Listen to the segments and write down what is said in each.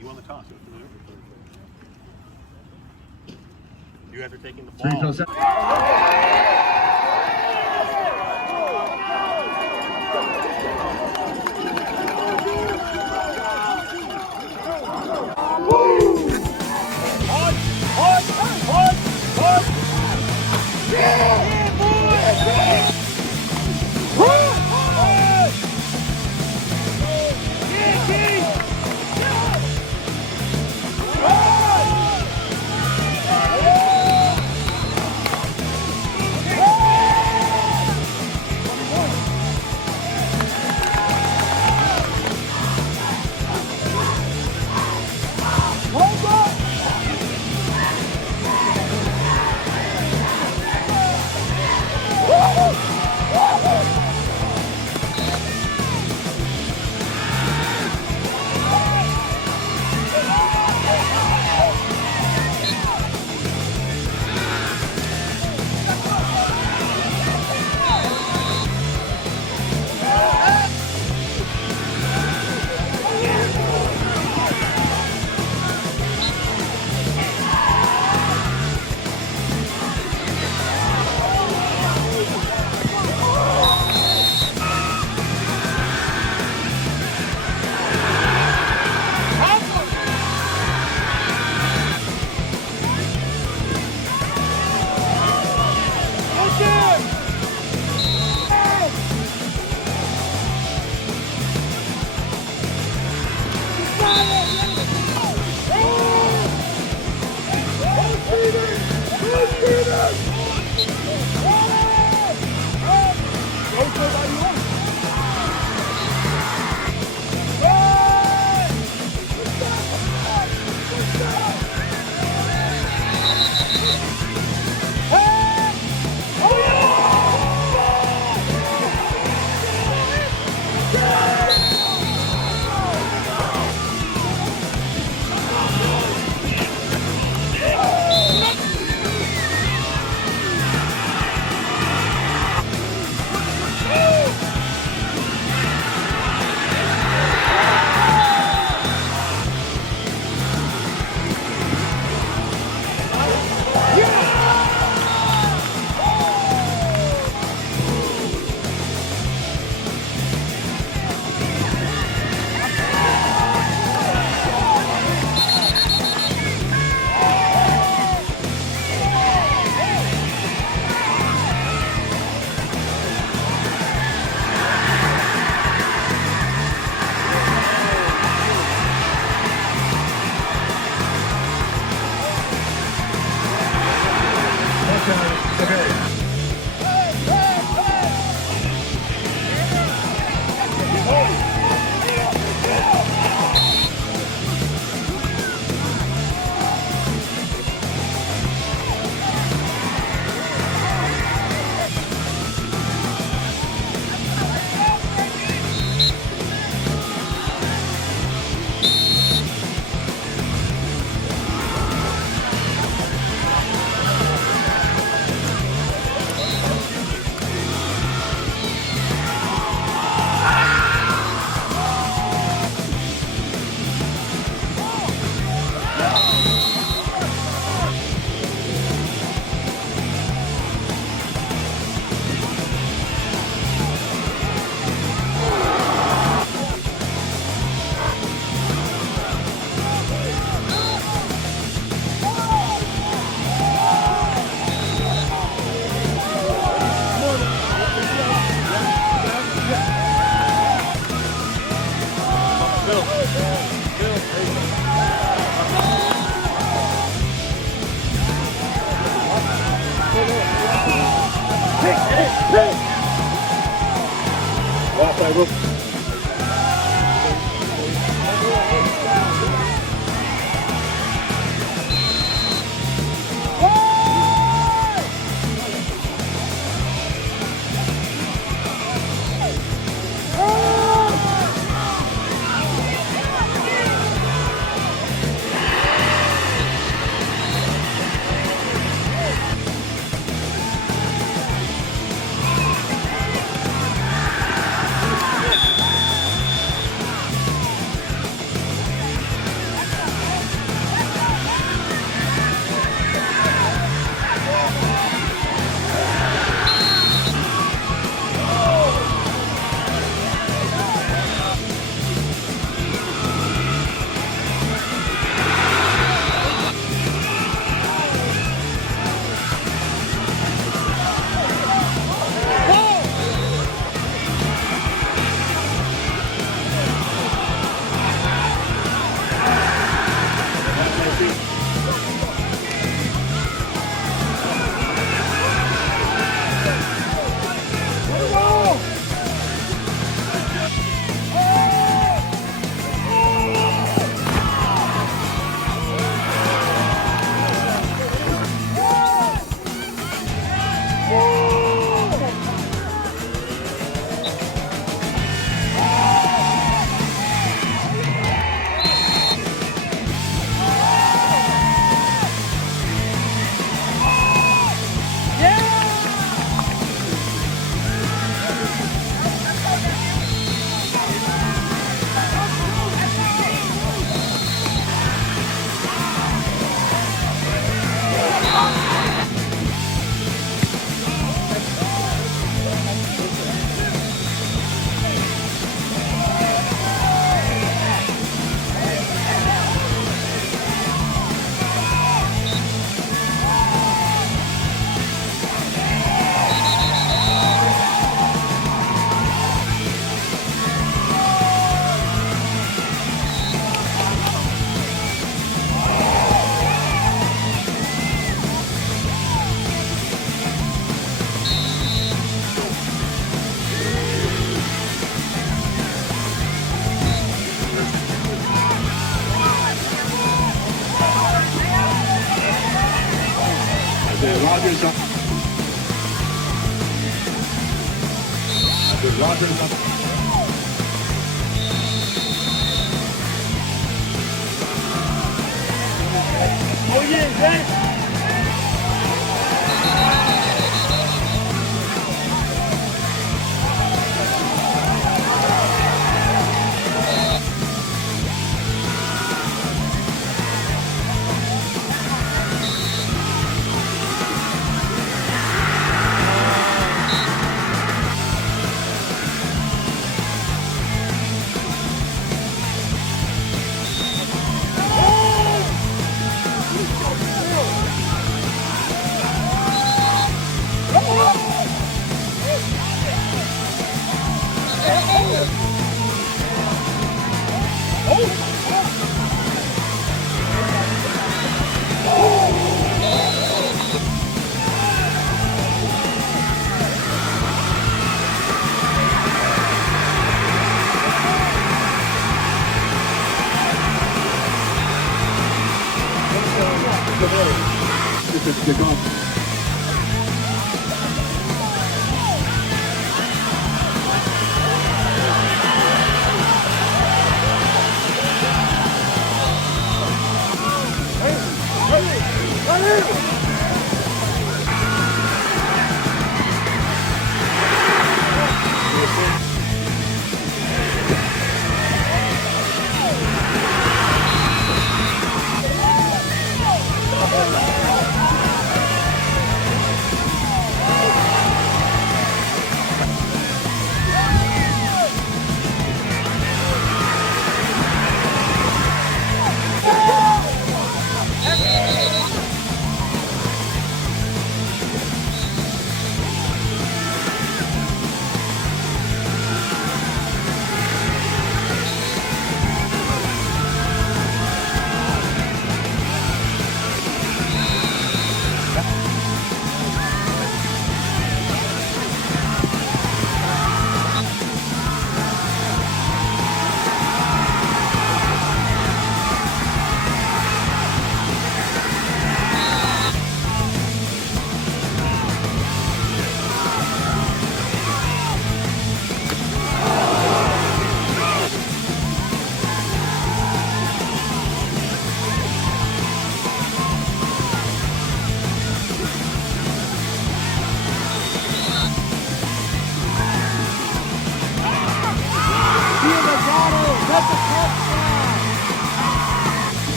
You won the toss. You after taking the ball. Rogers up. Rogers up. Oh yeah, right. They're gone.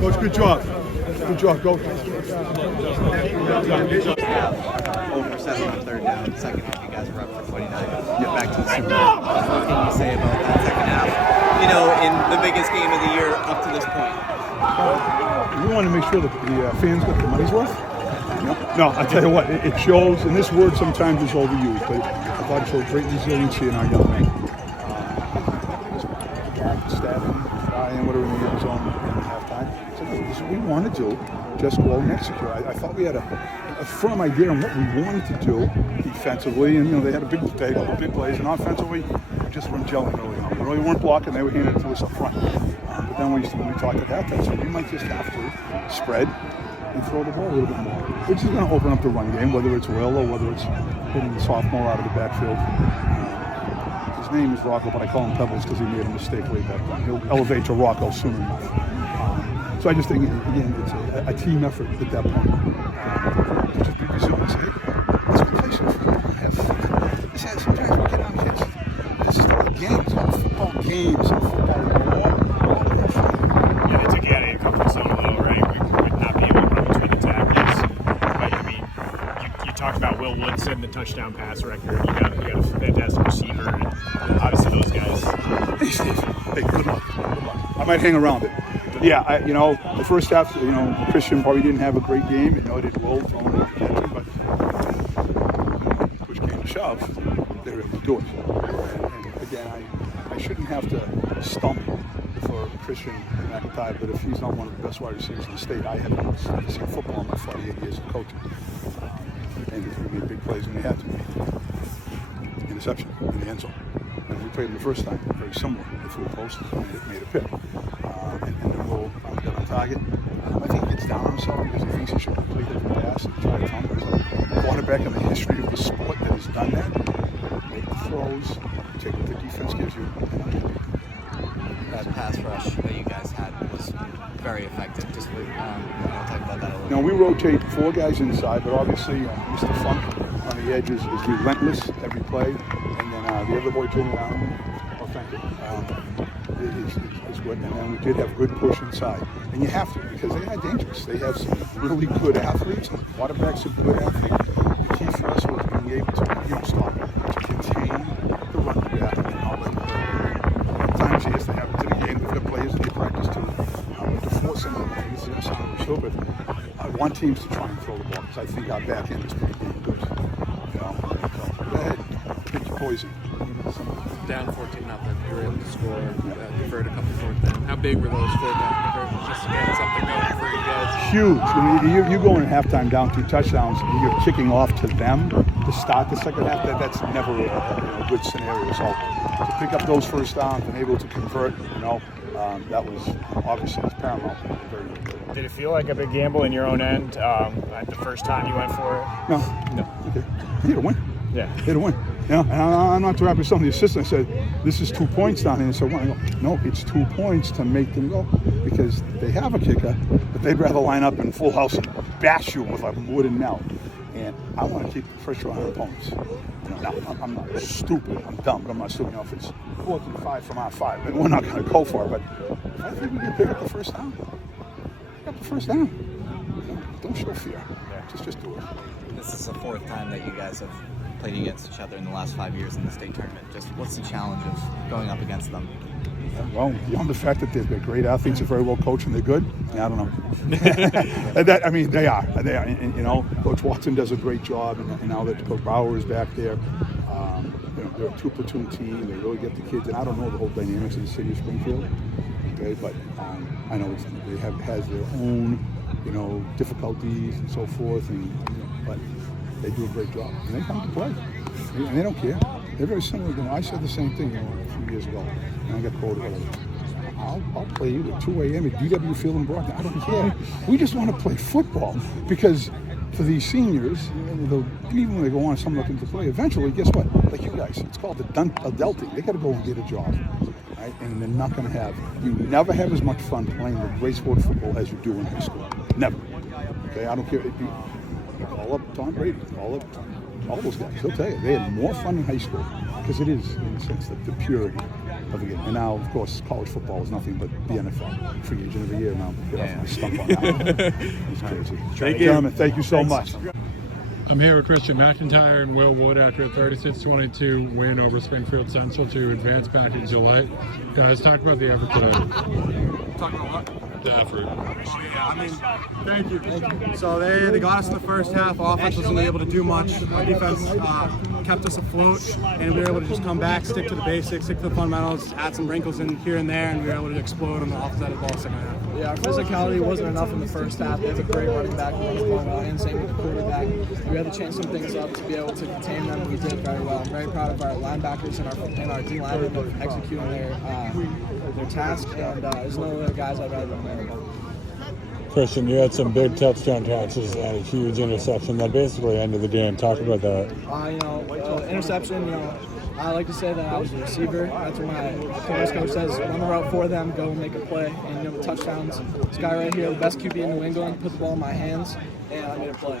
Coach, good job. Good job, Coach. Over 7 on third down. Second half, you guys were up for 49. Get back to the Super Bowl. What can you say about that second half? You know, in the biggest game of the year up to this point. We want to make sure that the fans get the money's worth. No, I tell you what, it shows, and this word sometimes is overused, but I thought it showed great resiliency in our young men. Stabbing, flying, whatever in the end zone at halftime. So this is what we want to do, just go out and execute. I thought we had a firm idea on what we wanted to do defensively, and they had a big big plays, and offensively, we just weren't gelling early on. We really weren't blocking; they were handing it to us up front. But then we talked at halftime, so we might just have to spread and throw the ball a little bit more, which is going to open up the run game, whether it's Will or whether it's hitting the sophomore out of the backfield. His name is Rocco, but I call him Pebbles because he made a mistake way back then. He'll elevate to Rocco soon enough. So I just think, again, it's a team effort at that point. To just be resilient and say, let's play some football, have fun. Sometimes we get on kids. This is all games, all football games, all football war. Yeah, they took you out of your comfort zone a little, right? We would not be able to run between the tackles. But I mean, you talked about Will Woodson, the touchdown pass record. You got a fantastic receiver, and obviously those guys. Hey, good luck. I might hang around it. Yeah, the first half, Christian probably didn't have a great game. It did well throwing the catching, but push came to shove, they were able to do it. And again, I shouldn't have to stump for Christian McIntyre, but if he's not one of the best wide receivers in the state, I haven't seen football in my 48 years of coaching. And he made big plays when he had to. Interception in the end zone. And we played him the first time, very similar. They threw a post and made a pick. And then we'll get on target. I think he gets down on himself because he thinks he should complete every pass and try to fumble. He's a quarterback in the history of the sport that has done that. Make the throws, take what the defense gives you. That pass rush that you guys had was very effective. Just talk about that a little bit. We rotate 4 guys inside, but obviously Mr. Funk on the edge is relentless every play. And then the other boy, Julian Allen, authentic. Is good, and then we did have good push inside, and you have to because they are dangerous. They have some really good athletes, and quarterbacks are good athletes. The key for us was being able to stop it, to contain the run back and not let it go. At times, yes, they have it to the game. We've got players that they practice to force them. It's going to sound really stupid. I want teams to try and throw the ball because I think our back end is pretty damn good. So go ahead, pick your poison. Down 14-0, you were able to score, convert a couple fourth down. How big were those fourth down conversions just to get something going for you guys? Huge. I mean, you go in halftime down 2 touchdowns, and you're kicking off to them to start the second half. That's never a good scenario. So to pick up those first downs and able to convert, that was obviously paramount. Very good. Did it feel like a big gamble in your own end at the first time you went for it? No. Okay. You had to win. Yeah. You had to win. And I'm not too happy with some of the assistants. I said, this is 2 points down here. And so I go, no, it's 2 points to make them go because they have a kicker, but they'd rather line up in full house and bash you with a wooden mallet. And I want to keep the pressure on our opponents. Now, I'm not stupid. I'm dumb, but I'm not stupid. If it's 4th and 5 from our 5, then we're not going to go for it. But if I think we can pick up the first down, pick up the first down. Don't show fear. Just do it. This is the fourth time that you guys have played against each other in the last 5 years in the state tournament. Just what's the challenge of going up against them? Well, beyond the fact that they're great athletes, they're very well coached, and they're good. Yeah, I don't know. And that, I mean, they are. And, you know, Coach Watson does a great job, and now that Coach Bauer is back there, you know, they're a two-platoon team. They really get the kids, and I don't know the whole dynamics of the city of Springfield, okay, but I know has their own, you know, difficulties and so forth, and you know, but they do a great job, and they come to play, and they don't care. They're very similar to me. I said the same thing, you know, a few years ago, and I got quoted. I'll play you at 2 a.m. at DW Field in Brockton. I don't care. We just want to play football, because for these seniors, even when they go on, some looking to play, eventually, guess what? Like you guys, it's called adulting. They got to go and get a job, right? And they're not going to have. You never have as much fun playing the great sport of football as you do in high school. Never. Okay, I don't care. You call up Tom Brady, call up all those guys. He'll tell you they had more fun in high school, because it is, in a sense, the purity of the game. And now, of course, college football is nothing but the NFL. Free agent of the year now. Get off my stump on that. It's crazy. Thank you. Gentlemen, thank you so much. I'm here with Christian McIntyre and Will Wood after a 36-22 win over Springfield Central to advance back to Gillette. Guys, talk about the effort today. Talking about what? The effort. Oh, yeah, I mean, thank you. So they got us in the first half. Offense wasn't able to do much. Our defense kept us afloat, and we were able to just come back, stick to the basics, stick to the fundamentals, add some wrinkles in here and there, and we were able to explode on the offensive side of the ball second half. Yeah, our physicality wasn't enough in the first half. They have a great running back who runs the ball well, and same with the quarterback. We had to change some things up to be able to contain them, and we did very well. I'm very proud of our linebackers and our D linemen for executing their task, and there's no other guys I'd rather than there. Christian, you had some big touchdown catches and a huge interception that basically ended the game. Talk about that. Interception, I like to say that I was a receiver. That's what my corners coach says. Run the route for them, go and make a play. And the touchdowns. This guy right here, the best QB in New England, put the ball in my hands, and I made a play.